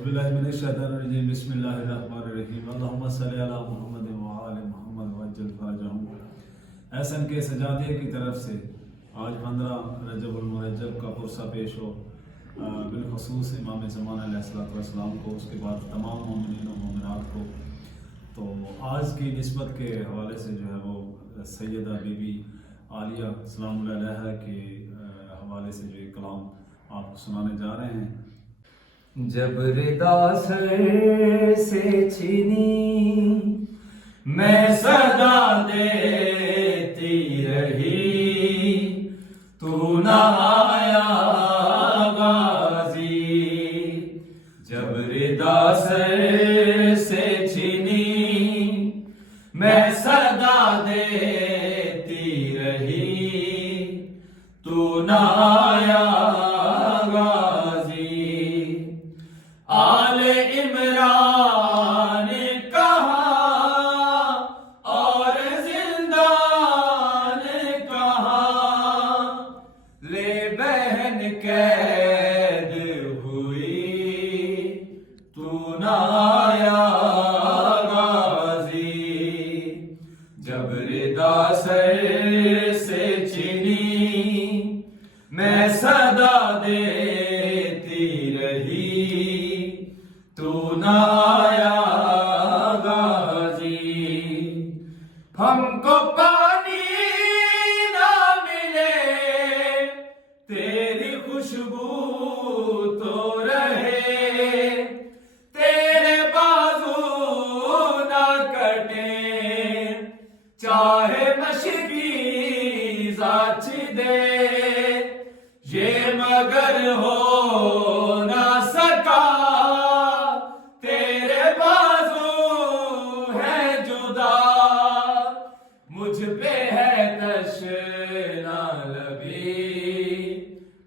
بسم اللہ الرحمن الرحیم اللہم صلی علی محمد وآل محمد وعجل فرجہم۔ احسن کے سجادیہ کی طرف سے آج 15 رجب المرجب کا پرسہ پیش ہو، بالخصوص امام زمان علیہ السلام کو، اس کے بعد تمام مومنین و مومنات کو۔ تو آج کی نسبت کے حوالے سے جو ہے وہ سیدہ بی بی عالیہ سلام اللہ علیہا کے حوالے سے جو یہ کلام آپ کو سنانے جا رہے ہیں۔ جب ردا سر سے چھینی میں صدا دیتی رہی، تو نہ آیا غازی۔ جب ردا سر سے چھینی میں صدا دیتی رہی، تو نہ آیا آل عمران کہاں اور زندان کہاں، لے بہن قید ہوئی، تو نہ آیا غازی۔ جب ردا سر سے چھینی میں صدا دیتی رہی، تو نہ آیا غازی۔ ہم کو پانی نہ ملے، تیری خوشبو تو رہے، تیرے بازو نہ کٹے، چاہے مشکی ذات دے، یہ مگر ہو نہ سکا، مجھ پہ ہے تشنا لبی،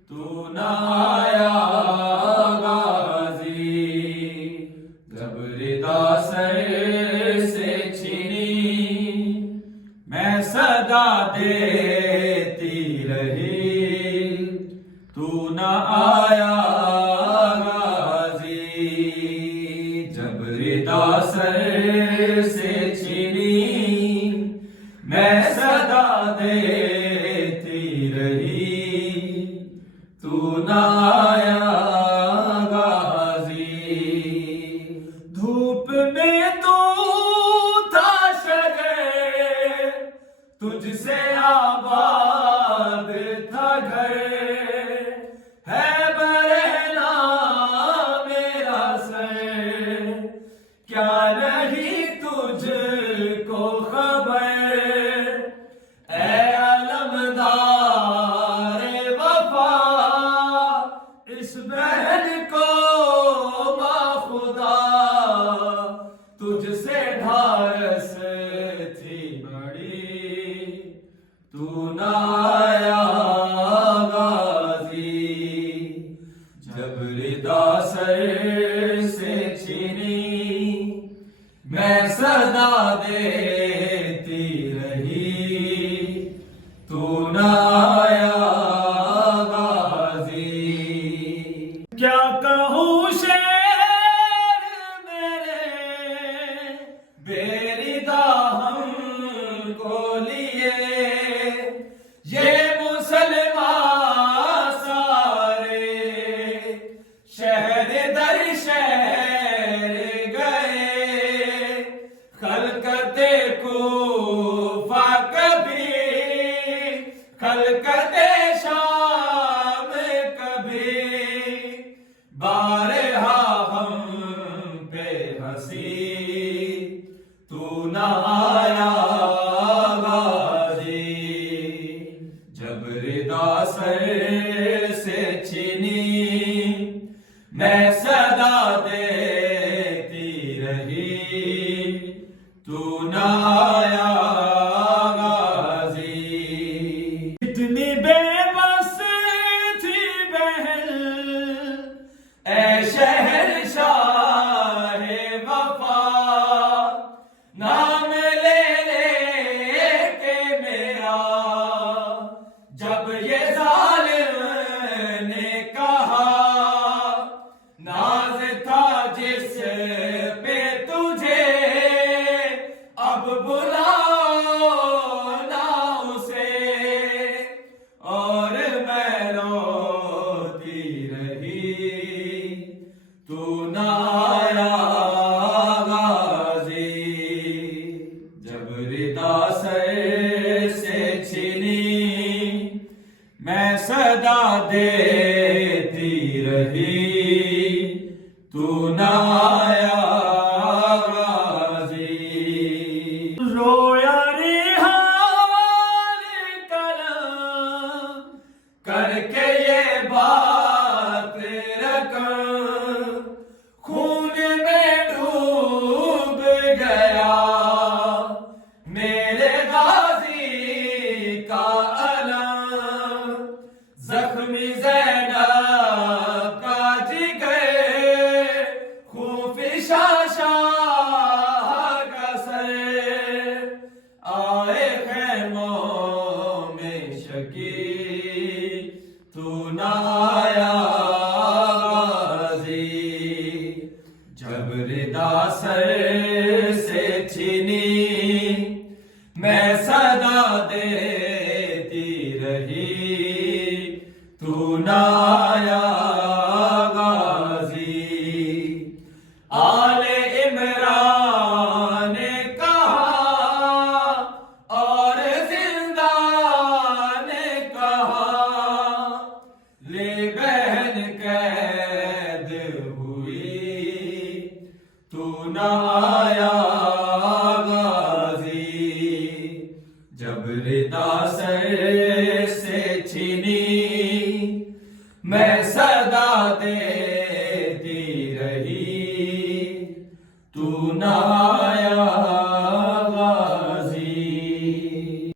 تو نہ آیا غازی۔ جب ردا سر سے چھینی میں صدا دیتی رہی، تو نہ آیا غازی۔ جب ردا سر سے چھینی میں صدا دیتی رہی، تو نہ آیا غازی۔ دھوپ میں تو تھا شجر، تجھ سے آباد تھا گھر، ہے برہنہ میرا سر، کیا نہیں تجھ کو خبر، اس بہن کو باخدا تجھ سے ڈھارس تھی بڑی، تو نہ آیا غازی۔ جب ردا سر سے چھینی میں صدا دیتی رہی، تو نہ آیا غازی۔ کیا کہوں شعر میرے بے ردا ہم کو لیے، یہ مسلمان سارے شہر در شہر گئے، خلقت کوفہ کبھی، خلقت شام کبھی، بارہا ہم پہ ہنسی، تو نہ آیا غازی۔ جب ردا سر سے چھینی میں صدا دیتی رہی، تو نہ آیا غازی۔ اتنی بے بس تھی بہن اے شہر شاہ وفا، نام تو نہ آیا غازی، جب ردا سر سے چھینی میں صدا دیتی رہی، تو نہ آیا غازی۔ رویا ریحان قلم کر کے یہ بات رقم، خون میں ڈوب گیا میرے غازی کا علم، زخمی زینب کا جگر، خوفشا شاہ کا سر، آئے خیموں میں شکی، تو نہ آیا غازی، جب ردا سر سے چھینی میں صدا دیتی رہی، تو نہ آیا غازی۔ آل عمران نے کہا اور زندہ نے کہا، لے بہن قید ہوئی، تو نہ آیا غازی، جب ردا سر سے چھینی میں صدا دیتی رہی، تو نہ